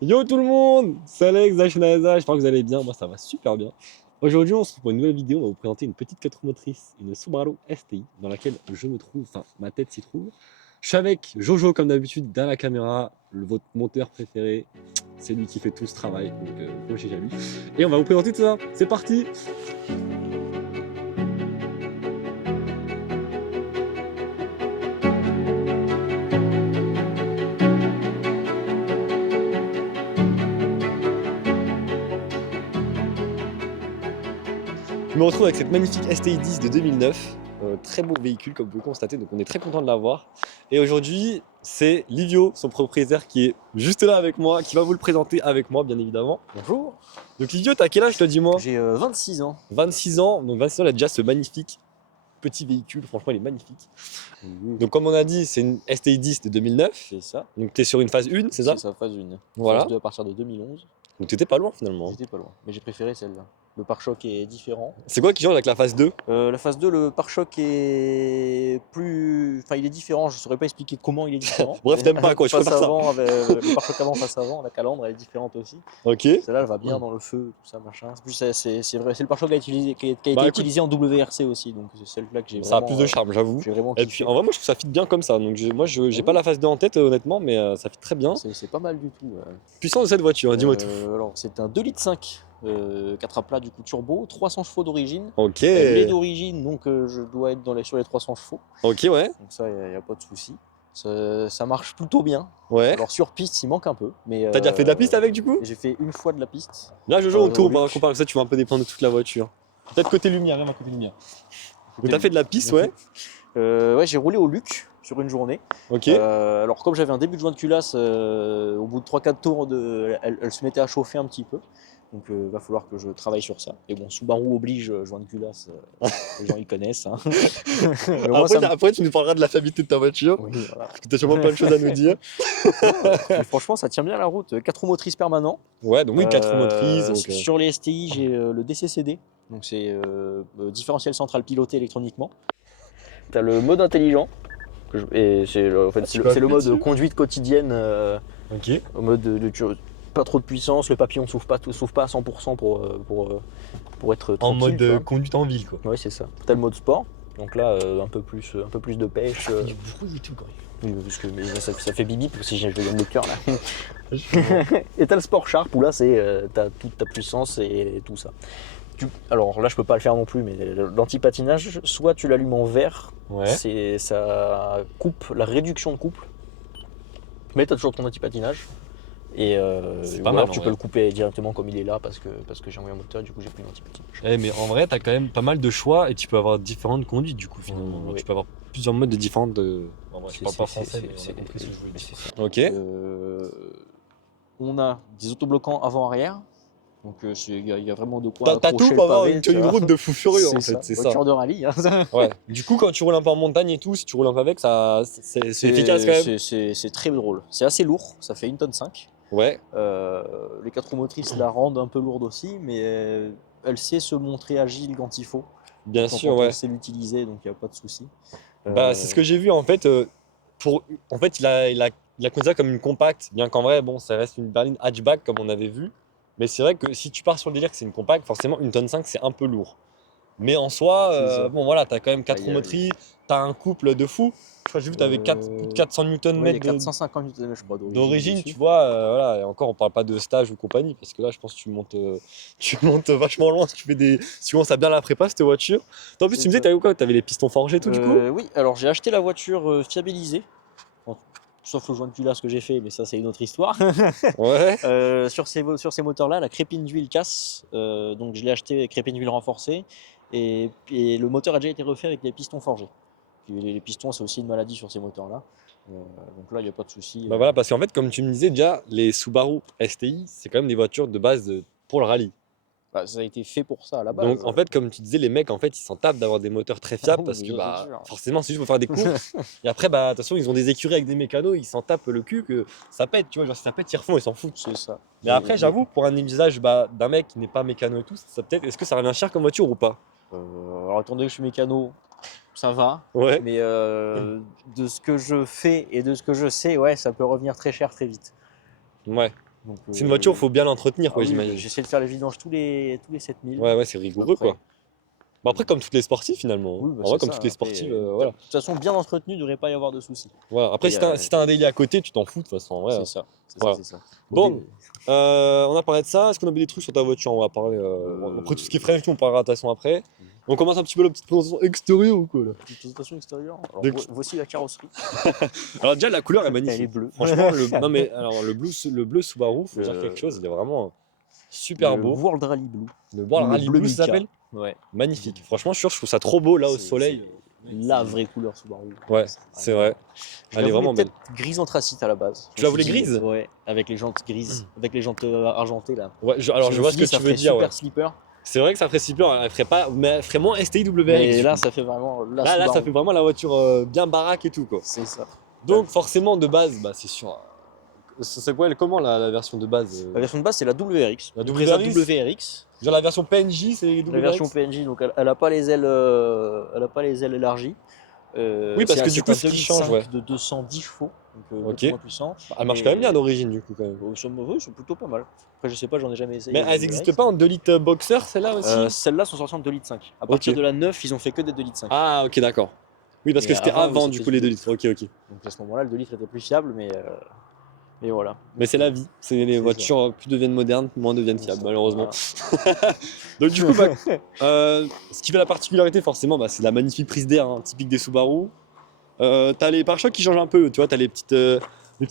Yo tout le monde, c'est Alex d'Ashnaza, j'espère que vous allez bien, moi ça va super bien. Aujourd'hui on se retrouve pour une nouvelle vidéo, on va vous présenter une petite 4 roues motrices, une Subaru STI, dans laquelle je me trouve, enfin ma tête s'y trouve. Je suis avec Jojo comme d'habitude dans la caméra, votre monteur préféré, c'est lui qui fait tout ce travail, donc moi j'ai déjà lu. Et on va vous présenter tout ça, c'est parti. Je me retrouve avec cette magnifique STI 10 de 2009, très beau véhicule comme vous pouvez constater, donc on est très content de l'avoir. Et aujourd'hui, c'est Livio, son propriétaire, qui est juste là avec moi, qui va vous le présenter avec moi, bien évidemment. Bonjour, Donc Livio, t'as quel âge, toi, dis-moi? j'ai 26 ans. 26 ans, donc 26 ans, il a déjà ce magnifique petit véhicule, franchement, il est magnifique. Donc comme on a dit, c'est une STI 10 de 2009, C'est ça. donc t'es sur une phase 1, c'est ça? C'est ça, phase 1. Voilà. Phase 2 à partir de 2011. Donc t'étais pas loin finalement. J'étais pas loin, mais j'ai préféré celle-là. Le pare-choc est différent. C'est quoi qui change avec la phase 2? La phase 2, le pare-choc est plus. Enfin, il est différent, je saurais pas expliquer comment il est différent. Bref, t'aimes pas quoi, je Face préfère ça. avant, le pare-choc avant, face avant, la calandre elle est différente aussi. Ok. Celle-là, elle va bien dans le feu, tout ça, machin. En plus, c'est vrai, c'est le pare-choc qui a été Bah, écoute, utilisé en WRC aussi, donc c'est celle-là que j'ai ça a vraiment. plus de charme, j'avoue. J'ai vraiment Et kiffé. puis en vrai, moi je trouve ça fit bien comme ça. Donc moi, j'ai pas la phase 2 en tête, honnêtement, mais ça fit très bien. C'est pas mal du tout. Puissance de cette voiture, hein, dis-moi tout. Alors, c'est un 2,5 litres, 4 à plat du coup turbo, 300 chevaux d'origine. Ok. Elle est d'origine, donc je dois être sur les 300 chevaux. Ok, ouais. Donc ça, il n'y a pas de souci. Ça marche plutôt bien. Ouais. Alors sur piste, il manque un peu. Mais T'as déjà fait de la piste avec du coup? j'ai fait une fois de la piste. Là, Jojo, on tourne, au on Luc. compare ça, tu vas un peu dépendre de toute la voiture. Peut-être côté lumière, même à côté lumière. Donc t'as fait de la piste, ouais. Ouais, j'ai roulé au Luc sur une journée. Ok. Alors comme j'avais un début de joint de culasse, au bout de 3-4 tours, elle se mettait à chauffer un petit peu. Donc il va falloir que je travaille sur ça. Et bon, Subaru oblige, joint de culasse, les gens ils connaissent. Hein. Mais moi, Après, tu nous parleras de la fiabilité de ta voiture, Oui, voilà. parce que t'as sûrement plein de choses à nous dire. Mais franchement, ça tient bien la route. 4 roues motrices permanents. Ouais, donc oui, 4 roues motrices. Donc, Sur les STI, j'ai le DCCD. Donc c'est différentiel central piloté électroniquement. Tu as le mode intelligent. Et en fait, tu vas c'est le plus mode dessus conduite quotidienne. Ok. Au mode pas trop de puissance, le papillon ne s'ouvre pas à 100% pour être tranquille. En mode tu vois. conduite en ville, quoi. Ouais, c'est ça. T'as le mode sport, donc là un peu plus de pêche. Du bruit et tout, quand même. Oui, parce que mais ça fait bibi parce que si je vais gagner le cœur là. Et t'as le sport sharp où là t'as toute ta puissance et tout ça. Alors là je peux pas le faire non plus, mais l'anti-patinage, soit tu l'allumes en vert, Ouais. ça coupe la réduction de couple, mais t'as toujours ton anti-patinage. Et C'est ou pas alors mal, en tu vrai. peux le couper directement comme il est là parce que j'ai envoyé un moteur, du coup j'ai plus d'anti-patinage. Eh, mais en vrai, t'as quand même pas mal de choix et tu peux avoir différentes conduites du coup finalement. Oui. Tu peux avoir plusieurs modes de différentes. En vrai, je parle pas C'est- français, mais on a c'est- compris ce que je voulais mais dire. c'est ça. Ok. On a des autobloquants avant-arrière, donc il y a vraiment de quoi T'as tout accrocher pour le avoir pavé, une route de fou furieux en c'est fait, c'est ça. voiture de rallye. Hein. Ouais. Du coup, quand tu roules un peu en montagne et tout, si tu roules un peu avec, c'est efficace quand même. C'est très drôle. C'est assez lourd, ça fait 1,5 tonne. Ouais. Les 4 roues motrices la rendent un peu lourde aussi, mais elle sait se montrer agile quand il faut. Bien Quand sûr, on ouais. sait l'utiliser, donc il n'y a pas de souci. Bah, c'est ce que j'ai vu en fait. En fait, il a connu ça comme une compacte, bien qu'en vrai, bon, ça reste une berline hatchback comme on avait vu. Mais c'est vrai que si tu pars sur le délire que c'est une compacte, forcément, 1,5 tonne c'est un peu lourd. Mais en soi, C'est ça. bon voilà, t'as quand même 4 Bah, roues motrices, t'as un couple de fou. Je crois que j'ai vu que t'avais plus de 400 Ouais, Nm il y a 450 Nm, je crois, d'origine, dessus. tu vois. Voilà, et encore, on parle pas de stage ou compagnie, parce que là, je pense que tu montes vachement loin si tu fais si tu commences à bien la prépa, cette voiture. Toi, en plus, C'est tu me disais, ça. t'avais quoi? T'avais les pistons forgés et tout, du coup? Oui, alors j'ai acheté la voiture fiabilisée. Bon, sauf le joint de culasse que j'ai fait, mais ça c'est une autre histoire. Ouais. Sur ces moteurs-là, la crépine d'huile casse, donc je l'ai acheté avec crépine d'huile renforcée, et le moteur a déjà été refait avec des pistons forgés. Puis les pistons, c'est aussi une maladie sur ces moteurs-là. Donc là, il n'y a pas de souci. Bah voilà, parce qu'en fait, comme tu me disais déjà, les Subaru STI, c'est quand même des voitures de base pour le rallye. Bah, ça a été fait pour ça à la base. Donc en fait, comme tu disais, les mecs, en fait, ils s'en tapent d'avoir des moteurs très fiables parce que Oui, bah c'est sûr. forcément, c'est juste pour faire des courses. Et après, bah attention, ils ont des écuries avec des mécanos, ils s'en tapent le cul que ça pète, tu vois. Genre si ça pète, ils refont, ils s'en foutent. C'est ça. Mais après, j'avoue, pour un usage d'un mec qui n'est pas mécano et tout, ça peut-être, est-ce que ça revient cher comme voiture ou pas? Alors attendez que je suis mécano, ça va. Ouais. Mais de ce que je fais et de ce que je sais, ouais, ça peut revenir très cher très vite. Ouais. Donc, C'est une voiture, faut bien l'entretenir, ah quoi, oui, j'imagine. j'essaie de faire les vidanges tous les 7000. Ouais, c'est rigoureux, Après, quoi. Bah, après, comme toutes les sportives, finalement. oui, Hein. bah, En vrai, c'est comme ça. toutes les Après, sportives, de voilà. toute façon, bien entretenu, il ne devrait pas y avoir de soucis. Voilà. Après, Après, si t'as un daily à côté, tu t'en fous, de toute façon, en vrai. c'est ça. Voilà. C'est ça. Bon, on a parlé de ça. Est-ce qu'on a mis des trucs sur ta voiture? On va parler. Après, tout ce qui est frein, on parlera de toute façon après. On commence un petit peu la petite présentation extérieure ou quoi là? Petite présentation extérieure. Alors, De- voici la carrosserie. Alors, déjà, la couleur est Elle est magnifique. bleue. Franchement, non, mais alors, le bleu Subaru, faut dire quelque chose, il est vraiment super Le beau. World Rally Blue. Le World Le Rally bleu Blue, ça Mika. s'appelle? Ouais. Magnifique. Franchement, je trouve ça trop beau là au C'est- soleil. c'est La vraie couleur Subaru. Ouais, c'est vrai. Je Elle la est voulais vraiment belle. peut-être grise anthracite à la base. Tu Je la me suis voulais dit, grise? Ouais, avec les jantes grises, avec les jantes argentées là. Ouais, alors je vois ce que tu veux dire. Super Ouais. slipper. C'est vrai que ça ferait slipper, elle ferait pas, mais elle ferait moins STI WRX. Mais du là, coup. ça fait vraiment la Là, ça Subaru. fait vraiment la voiture bien baraque et tout quoi. C'est ça. Donc forcément de base, bah c'est sûr. C'est quoi, comment la version de base La version de base, c'est la WRX. La Donc, les WRX? WRX. Genre la version PNJ, c'est WRX. La version PNJ, donc elle a pas les ailes, élargies. Oui, parce que du C'est coup, un ce qui 2,5 change, ouais. de 210 chevaux, donc Ok. beaucoup moins puissant. Elle marche quand même bien d'origine du coup quand même. Oui, c'est plutôt pas mal. Après, je sais pas, j'en ai jamais essayé. Mais les elles WRX. n'existent pas en 2 litres boxer, celle-là aussi? Celles-là sont sorties en 2,5 litres. À partir Ok. de la 9, ils ont fait que des 2,5 litres. Ah ok d'accord. Oui parce Mais que c'était avant, oui, avant du c'était coup du les 2 2 litres. Ok ok. Donc à ce moment-là, le 2 litres était plus fiable, mais voilà. Mais c'est la vie. C'est les C'est voitures plus deviennent modernes, moins deviennent C'est fiables ça. malheureusement. Voilà. Donc du coup, bah, ce qui fait la particularité forcément, bah, c'est la magnifique prise d'air hein, typique des Subaru. T'as les pare-chocs qui changent un peu, tu vois, t'as les petites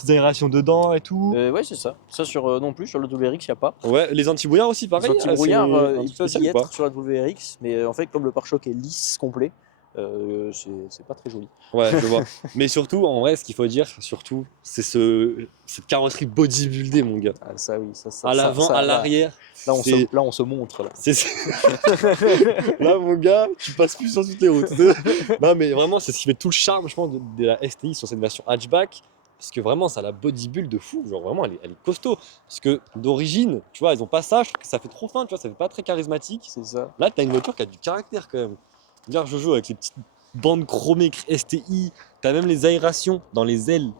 aérations dedans et tout. Ouais, c'est ça. Ça, non plus, sur le WRX, il n'y a pas. Ouais, les anti-brouillards aussi, pareil. Les anti-brouillards, c'est un ils truc peuvent spécial y ou pas? être sur la WRX, mais en fait, comme le pare-choc est lisse, complet, c'est pas très joli. Ouais, je vois. Mais surtout, en vrai, ce qu'il faut dire, surtout, c'est cette carrosserie bodybuildée, mon gars. Ah, ça, oui, ça, À l'avant, à l'arrière. Là, on c'est- là, on se montre. Là. c'est- Là, mon gars, tu passes plus sur toutes les routes. Non, mais vraiment, c'est ce qui fait tout le charme, je pense, de la STI sur cette version hatchback. Parce que vraiment, ça a la bodybuild de fou. Genre, vraiment, elle est costaud. Parce que d'origine, tu vois, ils ont pas ça. Je trouve que ça fait trop fin, tu vois, ça fait pas très charismatique. C'est ça. Là, t'as une voiture qui a du caractère quand même. Regarde, Jojo, avec les petites bandes chromées écrites STI. T'as même les aérations dans les ailes.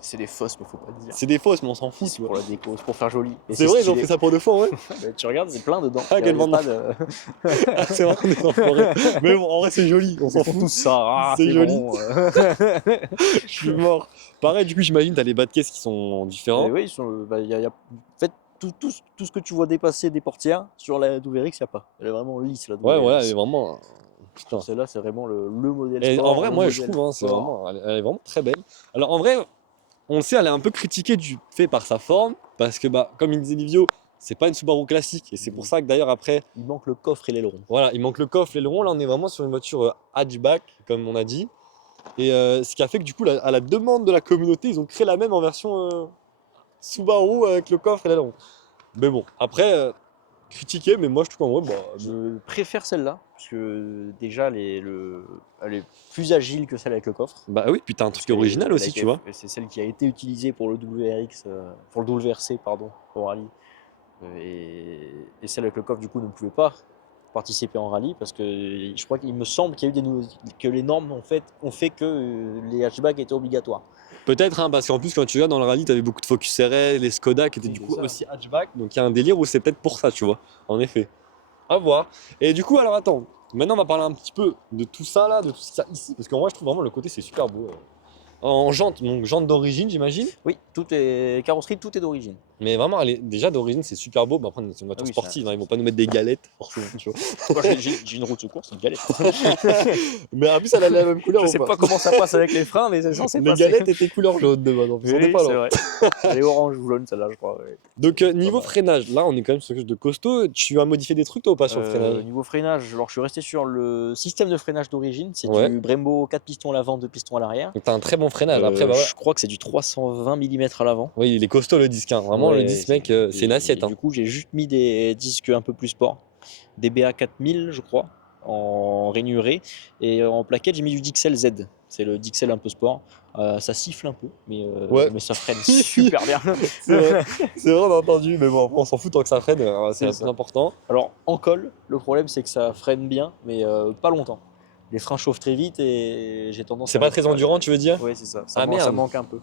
C'est des fausses, mais faut pas le dire. C'est des fausses, mais on s'en fout, C'est tu vois. pour la déco, c'est pour faire joli. Et C'est vrai, ils ont stylé. fait ça pour deux fois, ouais. Bah, tu regardes, c'est plein dedans. Ah, Il y a quelle des bande tas de- Ah, c'est vraiment des enfoirés. Mais bon, en vrai, c'est joli, on s'en Ils font fout. tous ça. Ah, C'est joli. bon. Je suis mort. Pareil, du coup, j'imagine, t'as les bas de caisse qui sont différents. Et oui, en fait, tout ce que tu vois dépasser des portières, sur la WRX, il n'y a pas. Elle est vraiment lisse, la WRX. Ouais, voilà, elle est vraiment. Putain. Celle-là, c'est vraiment le modèle Et sport. en vrai, le moi, je modèle trouve, hein, c'est sport. vraiment, elle est vraiment très belle. Alors, en vrai, on le sait, elle est un peu critiquée du fait par sa forme, parce que, bah, comme il disait Livio, c'est pas une Subaru classique, et c'est pour ça que d'ailleurs, après, Il manque le coffre et l'aileron. voilà, il manque le coffre, l'aileron. Là, on est vraiment sur une voiture hatchback, comme on a dit. Et ce qui a fait que, du coup, à la demande de la communauté, ils ont créé la même en version Subaru avec le coffre et l'aileron. Mais bon, après, critiqué, mais moi, je trouve qu'en vrai, bah, Je préfère celle-là, parce que déjà, elle est plus agile que celle avec le coffre. bah oui, puis t'as un truc Parce qu'elle original elle a aussi, été- tu vois. C'est celle qui a été utilisée pour le WRX, pour le WRC, pardon, au rallye. Et celle avec le coffre, du coup, ne pouvait pas participer en rallye parce que je crois qu'il me semble qu'il y a eu que les normes ont fait que les hatchbacks étaient obligatoires. Peut-être, hein, parce qu'en plus, quand tu regardes dans le rallye, t'avais beaucoup de Focus RS, les Skoda qui étaient Oui, du c'est coup ça. aussi hatchback. Donc il y a un délire où c'est peut-être pour ça, tu vois. En effet. À voir. Et du coup, alors attends. Maintenant, on va parler un petit peu de tout ça là, de tout ça ici. Parce qu'en vrai, je trouve vraiment le côté, c'est super beau. En jante, donc jante d'origine, j'imagine. Oui, carrosserie, tout est d'origine. Mais vraiment, elle est, déjà d'origine, c'est super beau. Bah, après, c'est une voiture Ah oui, sportive, ça- hein, ils vont pas nous mettre des galettes, forcément, tu vois. Moi, j'ai une roue de secours, c'est une galette. Mais en plus, elle a la même couleur. Je ou sais pas comment ça passe avec les freins, mais c'est censé Les passer. galettes étaient couleur jaune de base, en plus, on Oui, n'est pas c'est loin. vrai. Elle est orange ou jaune, celle-là, je crois. Ouais. Donc, niveau mal. freinage, là, on est quand même sur quelque chose de costaud. Tu as modifié des trucs, toi, ou pas sur le freinage? Niveau freinage, alors je suis resté sur le système de freinage d'origine. C'est Ouais. du Brembo 4 pistons à l'avant, 2 pistons à l'arrière. Donc, t'as un très bon freinage. Après, bah, ouais. Je crois que c'est du 320 mm à l'avant. Oui, il est costaud le disque. Hein. Vraiment, le Ouais, disque, mec, c'est une assiette. et Hein. Du coup, j'ai juste mis des disques un peu plus sport. Des BA 4000, je crois, en rainuré. Et en plaquette, j'ai mis du Dixel Z. C'est le Dixel un peu sport. Ça siffle un peu, Ouais. mais ça freine super bien. C'est vrai, c'est vrai, on a entendu. Mais bon, après, on s'en fout tant que ça freine. C'est le C'est plus ça. important. Alors, en col, le problème, c'est que ça freine bien, mais pas longtemps. Les freins chauffent très vite et j'ai tendance C'est pas très endurant, tu veux dire? Oui, c'est ça. Ah, Ça merde. manque un peu.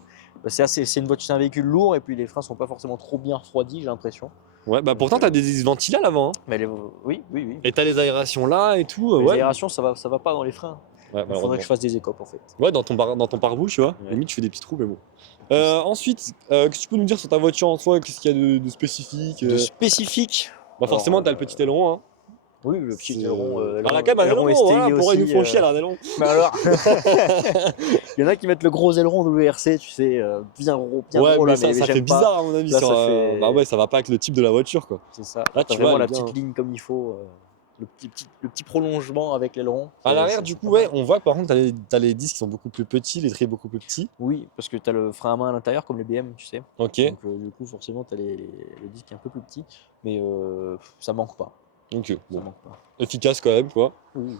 C'est une voiture, c'est un véhicule lourd et puis les freins sont pas forcément trop bien refroidis, j'ai l'impression. Ouais, bah pourtant t'as des ventilats à l'avant. Hein. Mais oui, oui, oui. Et t'as les aérations là et tout. Les Ouais. aérations, ça va pas dans les freins. Ouais, Il faudrait que je fasse des écopes en fait. Ouais, dans ton pare-bouche, tu vois. Ouais. Limite, tu fais des petits trous, mais bon. Ensuite, qu'est-ce que tu peux nous dire sur ta voiture en soi? Qu'est-ce qu'il y a de spécifique? De spécifique. Bah forcément, t'as le petit aileron. Hein. Oui, le petit C'est- aileron. Ah, la cam, un aileron, STI voilà, pour ils nous aussi, font chier là, un aileron. Mais alors, il y en a qui mettent le gros aileron WRC, tu sais, bien gros, Ouais, gros mais là, ça j'aime fait pas. bizarre à mon avis. Là, sur, ça fait- Bah ouais, ça va pas avec le type de la voiture quoi. C'est ça. Là, Là, tu tu vois, vois elle la est bien. petite ligne comme il faut, le petit prolongement avec l'aileron. À l'arrière, C'est du coup, pas ouais, mal. on voit que par contre, t'as les disques qui sont beaucoup plus petits, les traits beaucoup plus petits. Oui, parce que tu as le frein à main à l'intérieur, comme les BM, tu sais. Ok, Donc, du coup, forcément, tu as le disque un peu plus petit, mais ça manque pas. ok, Ça bon. manque pas. Efficace quand même quoi. Oui.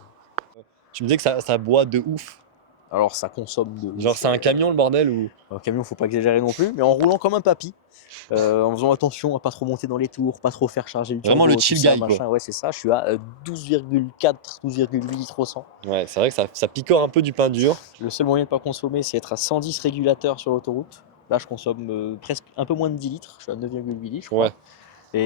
Tu me disais que ça boit de ouf. Alors, ça consomme de. Genre, c'est un camion le bordel ou. Un camion, faut pas exagérer non plus, mais en roulant comme un papy, en faisant attention à pas trop monter dans les tours, pas trop faire charger le turbo. Vraiment le tout chill ça, guy, quoi. machin. Ouais, c'est ça. Je suis à 12,4, 12,8 litres au 100. Ouais, c'est vrai que ça picore un peu du pain dur. Le seul moyen de pas consommer, c'est être à 110 régulateurs sur l'autoroute. Là, je consomme presque un peu moins de 10 litres. Je suis à 9,8 litres, je crois. Ouais.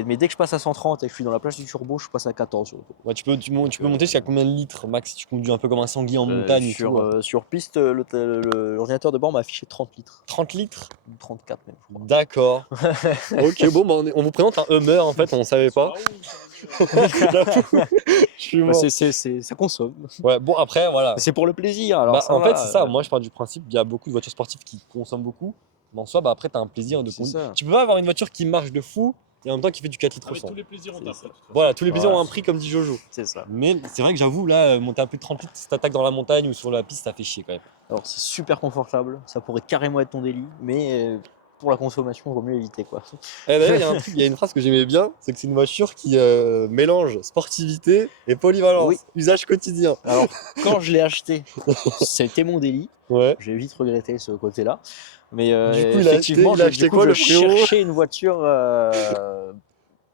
Mais dès que je passe à 130 et que je suis dans la plage du turbo, je passe à 14 sur l'autoroute. Ouais, tu peux monter jusqu'à combien de litres max si tu conduis un peu comme un sanglier en montagne et tout, ouais. Sur piste, l'ordinateur de bord m'a affiché 30 litres. 30 litres? Ou 34 même, je crois. D'accord. Ok, bon, bah on vous présente un Hummer en fait, on savait pas. J'avoue, je suis Bah, mort. ça consomme. Ouais, bon, après, voilà. C'est pour le plaisir. Alors Bah, ça en fait, va, c'est ça. Moi, je pars du principe qu'il y a beaucoup de voitures sportives qui consomment beaucoup. Mais en soi, bah, après, t'as un plaisir de C'est conduire. ça. Tu peux pas avoir une voiture qui marche de fou et en même temps qui fait du 4 litres au Avec 100. tous les plaisirs, on C'est tape. ça. Voilà, tous les plaisirs Voilà. ont un prix, comme dit Jojo. C'est ça. Mais c'est vrai que j'avoue, là, monter à plus de 30 litres, si t'attaques dans la montagne ou sur la piste, ça fait chier quand même. Alors c'est super confortable, ça pourrait carrément être ton délit, mais pour la consommation, il vaut mieux éviter quoi. Et d'ailleurs, il y a une phrase que j'aimais bien, c'est que c'est une voiture qui mélange sportivité et polyvalence, Oui. usage quotidien. Alors quand je l'ai acheté, c'était mon délit, Ouais. j'ai vite regretté ce côté-là. Mais Du coup, il a effectivement, acheté du coup, quoi, le je frérot cherchais une voiture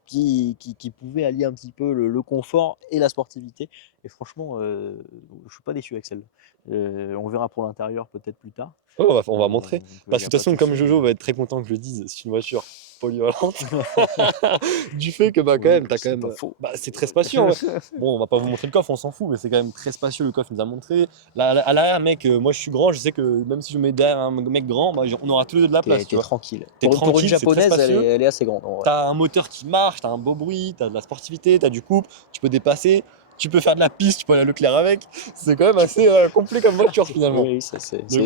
qui pouvait allier un petit peu le confort et la sportivité. Et franchement, je suis pas déçu avec celle-là. On verra pour l'intérieur peut-être plus tard. Ouais, on va montrer. Donc, Parce y que de a toute pas façon, comme souci. Jojo va être très content que je le dise, c'est une voiture polyvalente. Du fait que, bah, quand Oui, même, t'as quand c'est même. pas faux. Bah, c'est très spacieux. En vrai. Bon, on va pas vous montrer le coffre, on s'en fout, mais c'est quand même très spacieux le coffre, il nous a montré. Là, à l'arrière, mec, moi je suis grand, je sais que même si je mets derrière un mec grand, bah, on aura tous les deux de la place. Tu T'es vois. tranquille. T'es Pour une tranquille, c'est très japonaise, spacieux. elle est assez grande. En vrai. T'as un moteur qui marche, t'as un beau bruit, t'as de la sportivité, t'as du couple, tu peux dépasser, tu peux faire de la piste, tu peux aller à Leclerc avec. C'est quand même assez complet comme voiture finalement. Oui, c'est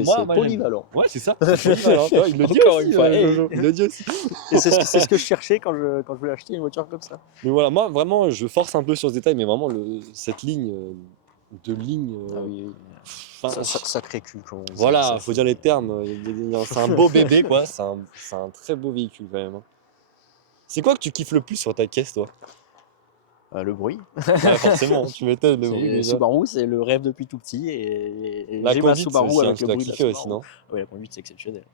moi, j'aime. polyvalent. Ouais, c'est ça. C'est polyvalent, tu vois, il le dit Encore aussi, une fois, Jojo, il le dit aussi. Et c'est ce que je cherchais quand je voulais acheter une voiture comme ça. Mais voilà, moi vraiment, je force un peu sur ce détail, mais vraiment cette ligne, enfin, Sacré cul. Quand même. voilà, faut dire les termes. C'est un beau bébé, quoi. C'est un très beau véhicule quand même. Hein. C'est quoi que tu kiffes le plus sur ta caisse, toi? Le bruit. Ouais, forcément, tu m'étonnes, le bruit déjà. Subaru, c'est le rêve depuis tout petit. Et La j'ai ma conduite, c'est Subaru aussi un avec que tu le dois bruit de la kiffer aussi, Subaru. non? Oui, la conduite, c'est exceptionnel.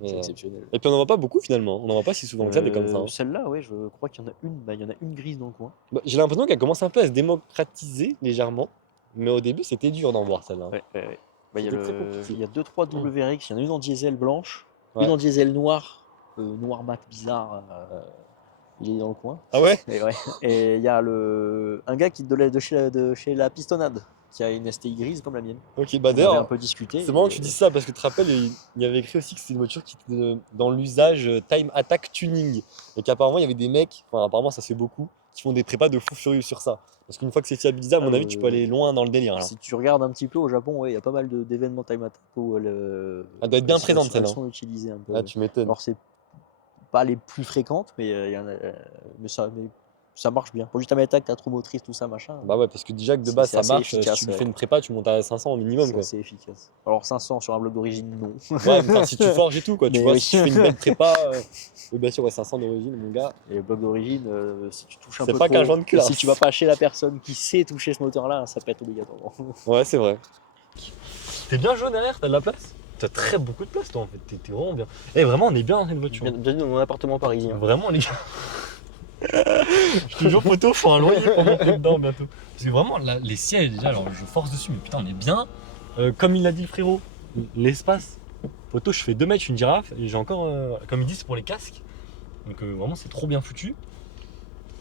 Mais, C'est exceptionnel. Et puis on n'en voit pas beaucoup finalement. On n'en voit pas si souvent que ça, des comme ça. Hein. Celle-là, ouais, je crois qu'il y en a une. Bah, il y en a une grise dans le coin. Bah, j'ai l'impression qu'elle commence un peu à se démocratiser légèrement. Mais au début, c'était dur d'en voir celle-là. Ouais. Bah, il y a C'était très compliqué. il y a 2-3 WRX. Il y en a une en diesel blanche, Ouais. une en diesel noir, noir mat bizarre. Il est dans le coin. Ah ouais? Et ouais. Et il y a un gars de chez la Pistonnade qui a une STI grise comme la mienne. Ok, bah On avait un d'ailleurs, peu discuté. c'est marrant que tu dis ça parce que tu te rappelles, il y avait écrit aussi que c'était une voiture qui était dans l'usage Time Attack Tuning. Et qu'apparemment, il y avait des mecs, enfin apparemment ça se fait beaucoup, qui font des prépas de fou furieux sur ça. Parce qu'une fois que c'est fiabilisé, à mon avis, tu peux aller loin dans le délire. Là. Si tu regardes un petit peu au Japon, ouais, il y a pas mal d'événements time attack où Elle doit être bien présente, elles celle-là. sont utilisées un peu. Ah, tu m'étonnes. Alors c'est pas les plus fréquentes, mais il y en a, mais ça marche bien. Pour du time attack, t'as trop motrice, tout ça, machin. Bah ouais, parce que déjà que de C'est- base c'est ça assez marche, efficace, si tu lui ouais. fais une prépa, tu montes à 500 au minimum. c'est Quoi. assez efficace. Alors 500 sur un bloc d'origine, non. Ouais, mais enfin, si tu forges et tout, quoi. Tu Mais vois, oui. si tu fais une belle prépa, oui, bien sûr, ouais, 500 d'origine, mon gars. Et le bloc d'origine, si tu touches un C'est peu pas trop, qu'un joint de culasse. si tu vas pas chez la personne qui sait toucher ce moteur-là, ça peut être obligatoirement. Ouais, c'est vrai. T'es bien jaune derrière, t'as de la place? T'as très beaucoup de place, toi, en fait. T'es vraiment bien. Eh, vraiment, on est bien dans cette voiture. Bienvenue dans mon appartement parisien. Vraiment, les gars. Je te jure, poteau, faut un loyer pour monter dedans bientôt. Parce que vraiment, les sièges, déjà, alors je force dessus, mais putain, on est bien. Comme il l'a dit le frérot, l'espace, Photo, je fais 2 mètres, je suis une girafe, et j'ai encore, comme ils disent, pour les casques. Donc vraiment, c'est trop bien foutu.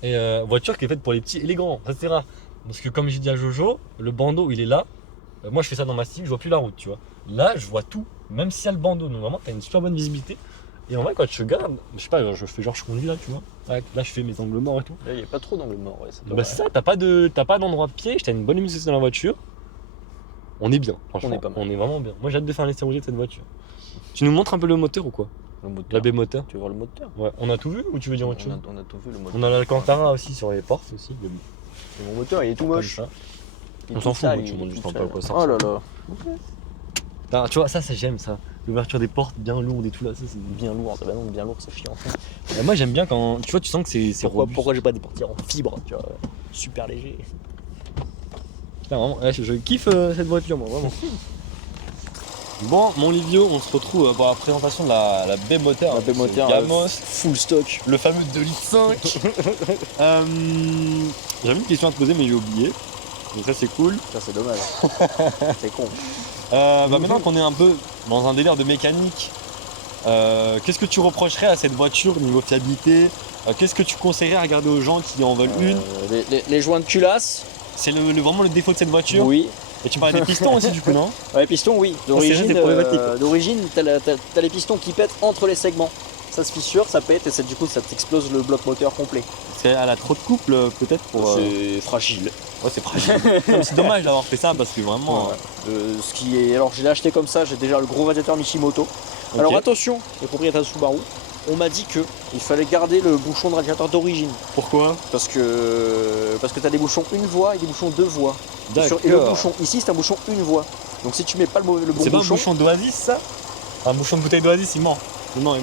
Et voiture qui est faite pour les petits et les grands, ça c'est rare. Parce que comme j'ai dit à Jojo, le bandeau il est là. Moi je fais ça dans ma Stick, je vois plus la route, tu vois. Là, je vois tout, même s'il y a le bandeau. Donc vraiment, t'as une super bonne visibilité. Et en vrai, quand tu regardes, je sais pas, je fais genre je conduis là, tu vois. Ouais, là, je fais mes angles morts et tout. Là, il n'y a pas trop d'angle mort, ouais. Bah c'est ça, t'as pas d'endroit de piège, t'as une bonne luminosité dans la voiture. On est bien, franchement. On est pas mal. On est vraiment bien. Moi j'ai hâte de faire un essai rouge de cette voiture. Tu nous montres un peu le moteur ou quoi? Le moteur. La baie moteur. Tu veux voir le moteur? Ouais, on a tout vu ou tu veux dire autre chose? On a tout vu, le moteur. On a l'Alcantara aussi sur les portes aussi. Mais bon, Et mon moteur, il est tout comme moche. ça. Il est On tout s'en fout, sale, moi, tu il est montres tout juste un peu sale. à quoi ça Oh là ressemble. là. Tu vois, ça j'aime ça. L'ouverture des portes bien lourde et tout là, ça c'est Bien lourd. Bah non, bien lourd, c'est chiant. Moi j'aime bien quand. Tu vois, tu sens que c'est robuste. Pourquoi j'ai pas des portières en fibre, tu vois, super léger. Putain, vraiment, ouais, je kiffe cette voiture, moi, vraiment. Bon, mon Livio, on se retrouve pour la présentation de la baie moteur. La baie Ce moteur, Gamos, full stock. le fameux 2,5 litres. J'avais une question à te poser, mais j'ai oublié. Donc ça, c'est cool. Ça, c'est dommage. C'est con. Maintenant qu'on est un peu dans un délire de mécanique, qu'est-ce que tu reprocherais à cette voiture niveau fiabilité? Qu'est-ce que tu conseillerais à regarder aux gens qui en veulent une? Les joints de culasse, C'est vraiment le défaut de cette voiture. oui. Et tu parlais des pistons aussi, du coup, non? Ouais, les pistons, oui. c'est vrai, c'est problématique, quoi. D'origine, t'as les pistons qui pètent entre les segments. Ça se fissure, ça pète et du coup ça t'explose le bloc moteur complet. Parce qu'elle a trop de couple, peut-être pour. C'est fragile. Ouais, c'est fragile. Non, mais c'est dommage d'avoir fait ça parce que vraiment. Alors je l'ai acheté comme ça, j'ai déjà le gros radiateur Mishimoto. Ok. Alors attention, les propriétaires de Subaru, on m'a dit que il fallait garder le bouchon de radiateur d'origine. Pourquoi? Parce que t'as des bouchons une voie et des bouchons deux voies. Et le bouchon ici c'est un bouchon une voie. Donc si tu mets pas le bon C'est pas un bouchon. bouchon d'Oasis ça? Un bouchon de bouteille d'Oasis, il ment. Il ment.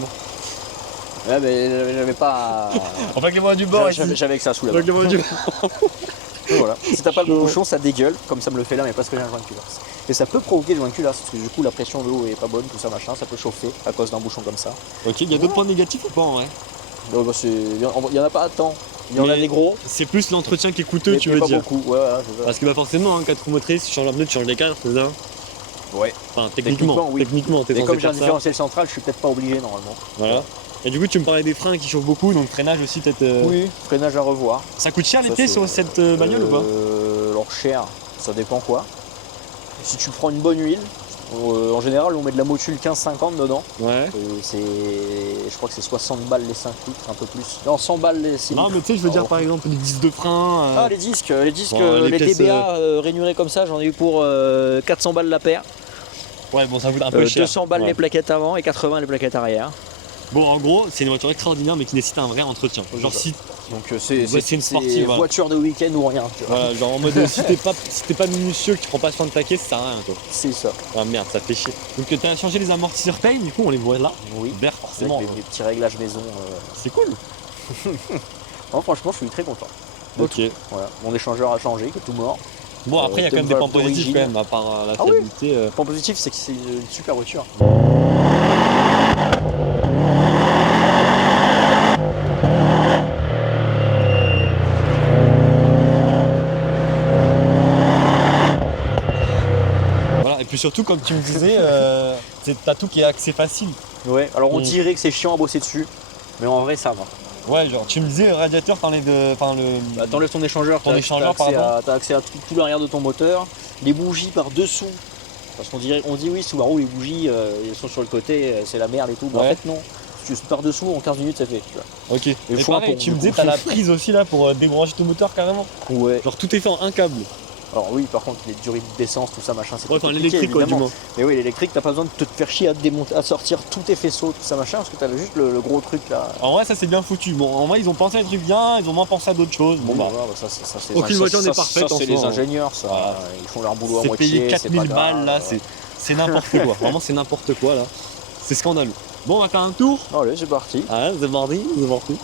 Ouais, mais j'avais pas. En plaque les voies du bord ici. J'avais que ça sous la main. Plaque les voies du bord. Donc voilà. Si t'as pas le bon bouchon, ça dégueule, comme ça me le fait là, mais parce que j'ai un joint de culasse. Et ça peut provoquer des joints de culasse, parce que du coup la pression de l'eau est pas bonne, tout ça machin, ça peut chauffer à cause d'un bouchon comme ça. Ok, il y a d'autres points négatifs ou pas en vrai? Donc, bah, il y en a pas tant. Il y en a Mais des gros, C'est plus l'entretien qui est coûteux, mais tu veux pas dire. beaucoup. Ouais, voilà, c'est ça. Parce que bah forcément, hein, 4 roues motrices, tu changes un pneu, tu changes les cadres, c'est ça? Ouais. Enfin, techniquement, oui. techniquement, t'es Et censé comme j'ai un faire ça. différentiel central, je suis peut-être pas obligé normalement. Voilà. Et du coup, tu me parlais des freins qui chauffent beaucoup, donc freinage aussi peut-être. Oui, freinage à revoir. Ça coûte cher Ça, l'été c'est- sur cette bagnole ou pas? Alors cher, ça dépend quoi. Si tu prends une bonne huile, en général on met de la motule 15-50 dedans. Ouais. Je crois que c'est 60 balles les 5 litres, un peu plus. Non, 100 balles les 6 Non, litres. mais tu sais, je veux dire Alors, par exemple les disques de frein. Ah, les disques, Bon, les les pièces, DBA rainurés comme ça, j'en ai eu pour 400 balles la paire. Ouais, bon, ça coûte un peu cher. 200 balles Ouais. les plaquettes avant et 80 les plaquettes arrière. Bon, en gros, c'est une voiture extraordinaire, mais qui nécessite un vrai entretien. Genre, ça. si. Donc c'est une sportive, voilà. voiture de week-end ou rien. Tu vois. Voilà, genre en mode si t'es pas minutieux, que tu prends pas soin de ta caisse, ça sert à rien quoi. C'est ça. Ah merde, ça fait chier. Donc t'as changé les amortisseurs paye, du coup on les voit là. Oui. Vert Avec forcément. les petits réglages maison. C'est cool. Non, franchement, je suis très content. Ok. Voilà. Mon échangeur a changé, qui est tout mort. Bon après il y a quand même des points positifs d'origine. quand même, à part la Ah oui. fiabilité. Le point positif, c'est que c'est une super voiture. Voilà, et puis surtout comme tu me disais, t'as tout qui est accès facile. Ouais. Alors on Mm. dirait que c'est chiant à bosser dessus, mais en vrai ça va. Ouais, genre tu me disais le radiateur, t'enlèves de. Enfin le. Bah, t'enlèves ton échangeur, Ton t'as échangeur, accès pardon. t'as accès à tout l'arrière de ton moteur, les bougies par dessous. Parce qu'on dit oui, Subaru, les bougies, elles sont sur le côté, c'est la merde et tout. Mais Ouais. en fait non, si tu par dessous, en 15 minutes ça fait. Tu vois. Ok. Et faut un pareil, pont, tu du me disais coup. t'as la prise aussi là pour débrancher ton moteur carrément. Ouais. Genre tout est fait en un câble. Alors oui, par contre, les durées d'essence, tout ça, machin, c'est Ouais, plus enfin compliqué, l'électrique quoi du évidemment. moins. Mais oui, l'électrique, t'as pas besoin de te faire chier à démonter, à sortir tous tes faisceaux, tout ça, machin, parce que t'as juste le gros truc là. En vrai ça c'est bien foutu. Bon en vrai ils ont pensé à des trucs bien, ils ont moins pensé à d'autres choses. Bon bah. voilà, ça, c'est Aucune voiture n'est parfaite Ça, en c'est soi, les hein. ingénieurs, ça. Voilà. Ils font leur boulot à C'est moitié. payé c'est 4000 pas grave, balles là, c'est n'importe quoi. Vraiment c'est n'importe quoi là. C'est scandaleux. Bon on va faire un tour. Allez, c'est parti. Ah c'est parti, c'est parti.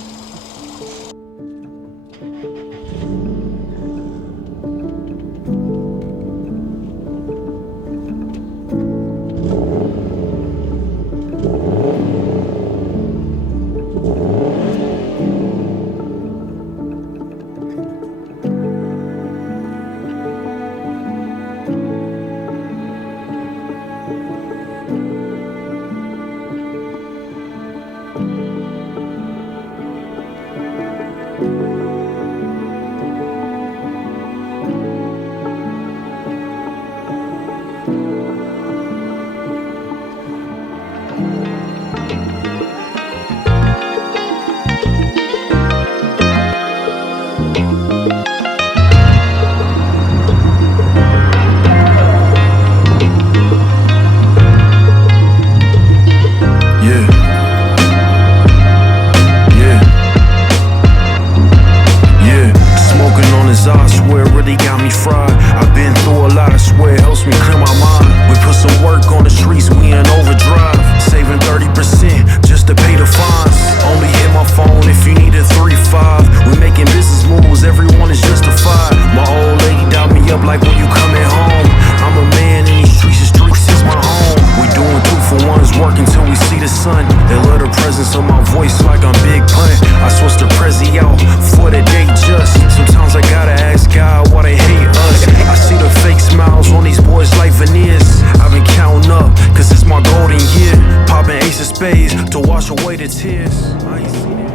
I switched the Prezi out for the day just. Sometimes I gotta ask God why they hate us. I see the fake smiles on these boys like veneers. I've been counting up, cause it's my golden year. Popping ace of spades to wash away the tears. I ain't seen it.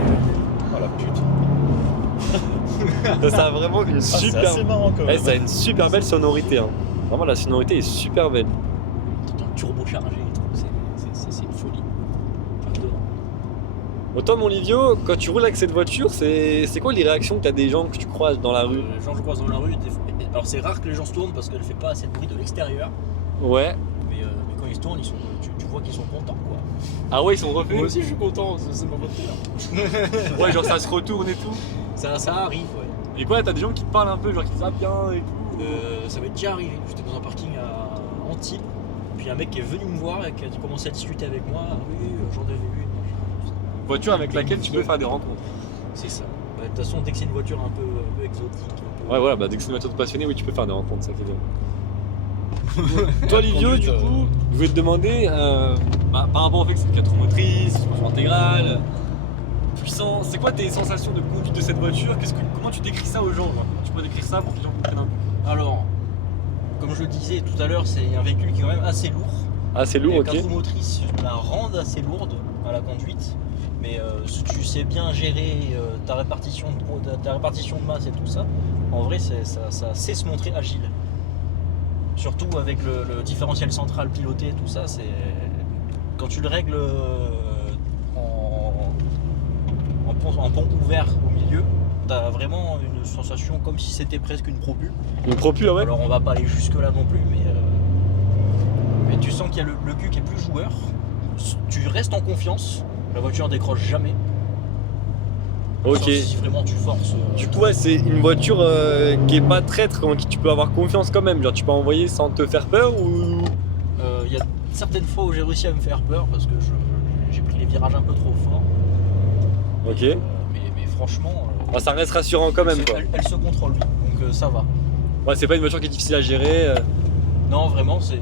Oh la pute. Ça a vraiment une C'est super. assez marrant quand Ouais, même. ça a une super belle sonorité. Hein. Vraiment, la sonorité est super belle. T'entends turbochargé et tout, c'est une folie. Enfin, dedans. Bon, toi, mon Livio, quand tu roules avec cette voiture, c'est quoi les réactions que t'as des gens que tu croises dans la rue? Les gens que je croise dans la rue, alors c'est rare que les gens se tournent parce qu'elle fait pas assez de bruit de l'extérieur. Ouais. Mais quand ils se tournent, tu vois qu'ils sont contents quoi. Ah ouais, ils sont refaits. Moi aussi je suis content, c'est ma voiture. Ouais, genre ça se retourne et tout. Ça arrive, ouais. Et quoi, t'as des gens qui te parlent un peu, genre qui disent ah bien et tout. Ça m'est déjà arrivé. J'étais dans un parking à Antibes. Puis un mec qui est venu me voir et qui a commencé à discuter avec moi. Ah oui, j'en avais vu une. Voiture avec laquelle tu peux faire des rencontres. C'est ça. Bah, de toute façon, dès que c'est une voiture un peu exotique. Un peu... Ouais, voilà, bah dès que c'est une voiture de passionné, oui, tu peux faire des rencontres, ça qui est bien. Toi, Livio, du coup, je voulais te demander, par rapport au fait que c'est une 4 roues motrices, suspension intégrale, puissant, c'est quoi tes sensations de conduite de cette voiture? Comment tu décris ça aux gens? Genre, comment tu peux décrire ça pour que les gens comprennent un peu? Alors, comme je le disais tout à l'heure, c'est un véhicule qui est quand même assez lourd. Ah, c'est lourd, Les ok. 4 roues motrices la rendent assez lourde à la conduite. Mais si tu sais bien gérer ta répartition de masse et tout ça, en vrai ça sait se montrer agile. Surtout avec le différentiel central piloté et tout ça, quand tu le règles en pont ouvert au milieu, t'as vraiment une sensation comme si c'était presque une propulse. Une propulse, ouais. Alors on va pas aller jusque là non plus, mais tu sens qu'il y a le cul qui est plus joueur. Tu restes en confiance, la voiture décroche jamais. Ok. Sauf si vraiment tu forces. Du coup, ouais, c'est une voiture qui est pas traître, en qui tu peux avoir confiance quand même. Genre, tu peux envoyer sans te faire peur ou. Il y a certaines fois où j'ai réussi à me faire peur parce que j'ai pris les virages un peu trop fort. Ok. Mais franchement. Bah, ça reste rassurant quand même, quoi. Elle se contrôle, donc ça va. Ouais, c'est pas une voiture qui est difficile à gérer. Non, vraiment, c'est.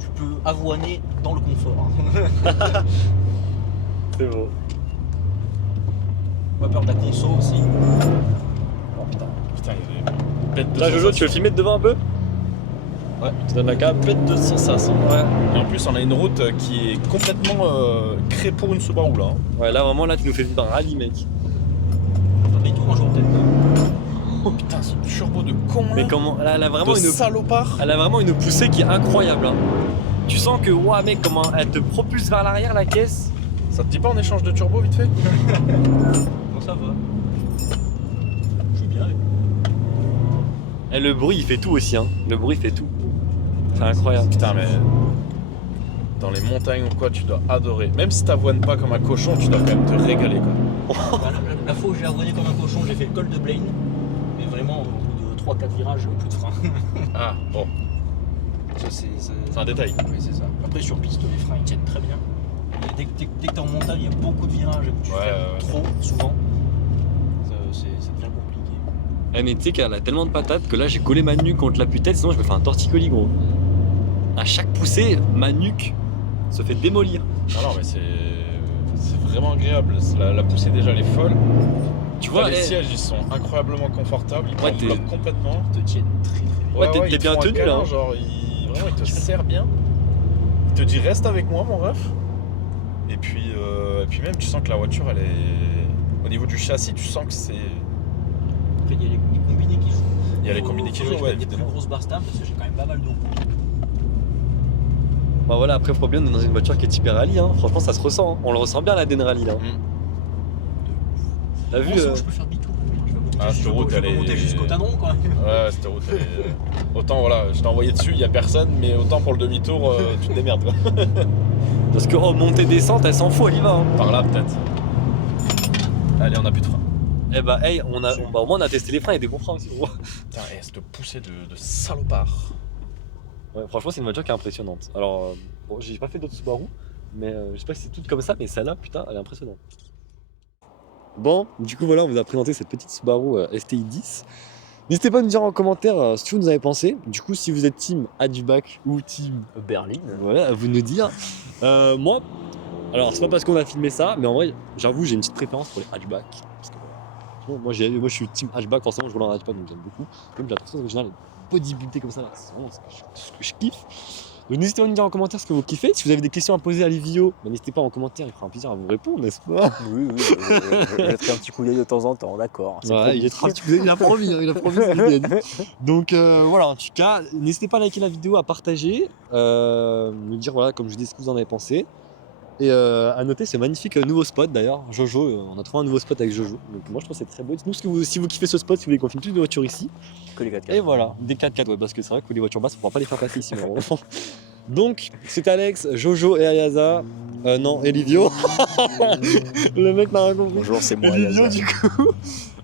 Tu peux avoiner dans le confort. Hein. C'est bon. Pas peur de la conso aussi. Oh putain, il y a des bêtes de Là, Jojo, tu veux sensations. filmer de devant un peu? Ouais. Tu donnes la cam. Bête de sensations. Ouais. Et en plus, on a une route qui est complètement créée pour une Subaru là. Ouais, là, vraiment, là, tu nous fais vivre un rallye, mec. Faire des tours un jour peut-être. Oh putain, ce turbo de con là. Mais comment. Elle a vraiment de une. salopard. Elle a vraiment une poussée qui est incroyable. Hein. Tu sens que, ouah, mec, comment elle te propulse vers l'arrière, la caisse. Ça te dit pas en échange de turbo vite fait? Bon, ça va. Je suis bien avec. Et le bruit, il fait tout aussi, hein. Le bruit fait tout. C'est incroyable. Putain, mais dans les montagnes ou quoi, tu dois adorer. Même si t'avoines pas comme un cochon, tu dois quand même te régaler quoi. La fois où j'ai avoiné comme un cochon, j'ai fait le col de Blaine. Mais vraiment, au bout de 3-4 virages, plus de frein. Ah bon, Ça, c'est un détail. Oui, c'est ça. Après, sur piste, les freins ils tiennent très bien. Dès que t'es en montagne, il y a beaucoup de virages et que tu Ouais, freines ouais. trop, souvent. Ça devient compliqué. Eh, mais tu sais qu'elle a tellement de patates que là, j'ai collé ma nuque contre la putelle, sinon je me fais un torticolis, gros. À chaque poussée, ma nuque se fait démolir. Ah non, mais c'est vraiment agréable. La poussée déjà, elle est folle. Tu Là, vois, les eh, sièges, ils sont incroyablement confortables. Ils Ouais, t'enveloppent complètement. Ils te tiennent très très bien. Ouais, t'es ils te bien font un tenu, câlin, là. Genre, vraiment, il te serre bien. Il te dit reste avec moi, mon ref. Et puis même, tu sens que la voiture, elle est. Au niveau du châssis, tu sens que c'est. Après, il y a les combinés qui jouent. Il y a les combinés qui Faut que jouent, je ouais, mette des plus évidemment. grosses barres stables parce que j'ai quand même pas mal de roues. bah voilà, après, faut bien, on est dans une voiture qui est typée rallye, hein. Franchement, ça se ressent. Hein. On le ressent bien, la Den Rally, là. T'as vu Bon, sinon, je peux faire demi-tour. Je vais remonter Ah, cette route, je vais elle est- remonter jusqu'au Tadron quand même. Ouais, cette route, elle est. Autant, voilà, je t'ai envoyé dessus, il y a personne, mais autant pour le demi-tour, tu te démerdes, quoi. Parce que, oh, montée, descente, elle s'en fout, elle y va. Hein. Par là, peut-être. Allez, on a plus de frein. Eh bah, hey, au moins, on a testé les freins et des bons freins aussi. Putain, et cette poussée de salopard. Ouais, franchement, c'est une voiture qui est impressionnante. Alors, bon, j'ai pas fait d'autres Subaru, mais je sais pas si c'est toutes comme ça, mais celle-là, putain, elle est impressionnante. Bon, du coup, voilà, on vous a présenté cette petite Subaru STI 10. N'hésitez pas à nous dire en commentaire ce que vous nous avez pensé. Du coup, si vous êtes team Hatchback ou team Berlin. voilà, à vous de nous dire. Moi, Alors, c'est pas parce qu'on a filmé ça, mais en vrai, j'avoue, j'ai une petite préférence pour les hatchbacks. Parce que, franchement, moi, je suis team hatchback, forcément, je roule en hatchback, donc j'aime beaucoup. Comme j'ai la puissance originale, bodybuildée comme ça, là, c'est vraiment ce que je kiffe. Donc, n'hésitez pas à me dire en commentaire ce que vous kiffez. Si vous avez des questions à poser à Livio, bah, n'hésitez pas en commentaire, il fera un plaisir à vous répondre, n'est-ce pas? Oui, je jetterai un petit coup d'œil de temps en temps, d'accord. c'est Ouais, promis. il a promis, hein, il a promis ce week-end. Donc voilà, en tout cas, n'hésitez pas à liker la vidéo, à partager, me dire voilà, comme je dis, ce que vous en avez pensé. Et à noter ce magnifique nouveau spot d'ailleurs, Jojo, on a trouvé un nouveau spot avec Jojo. Donc moi je trouve que c'est très beau. Dites-nous si vous kiffez ce spot, si vous voulez qu'on filme toutes les voitures ici. Que les 4x4. Et voilà, des 4x4, ouais, parce que c'est vrai que les voitures basses, on pourra pas les faire passer ici malheureusement. Donc c'est Alex, Jojo et Ayaza. Non, et Livio. Le mec m'a rien compris. Bonjour, c'est moi. Et Livio Yaza. du coup.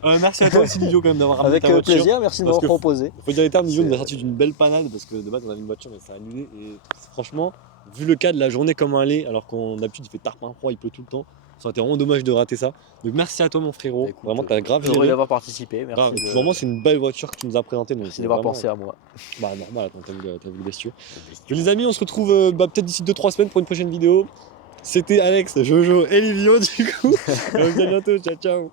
Merci à toi aussi Livio quand même d'avoir ramené Avec ta voiture. plaisir, merci de Parce m'avoir que- proposé. Faut dire les termes, Livio C'est- nous a sorti d'une belle panade parce que de base on avait une voiture mais ça a annulé et franchement, vu le cas de la journée comme elle est, alors qu'on d'habitude il fait tarpin froid, il pleut tout le temps, ça aurait été vraiment dommage de rater ça. Donc merci à toi mon frérot, Écoute, vraiment t'as grave Heureux géré. d'avoir participé, merci. Grave. Vraiment c'est une belle voiture que tu nous as présentée. Donc Merci c'est d'avoir vraiment- pensé à moi. Bah normal, attends, t'as vu le bestiau. Donc, les amis, on se retrouve peut-être d'ici 2-3 semaines pour une prochaine vidéo. C'était Alex, Jojo et Livio du coup. Donc à bientôt, ciao ciao.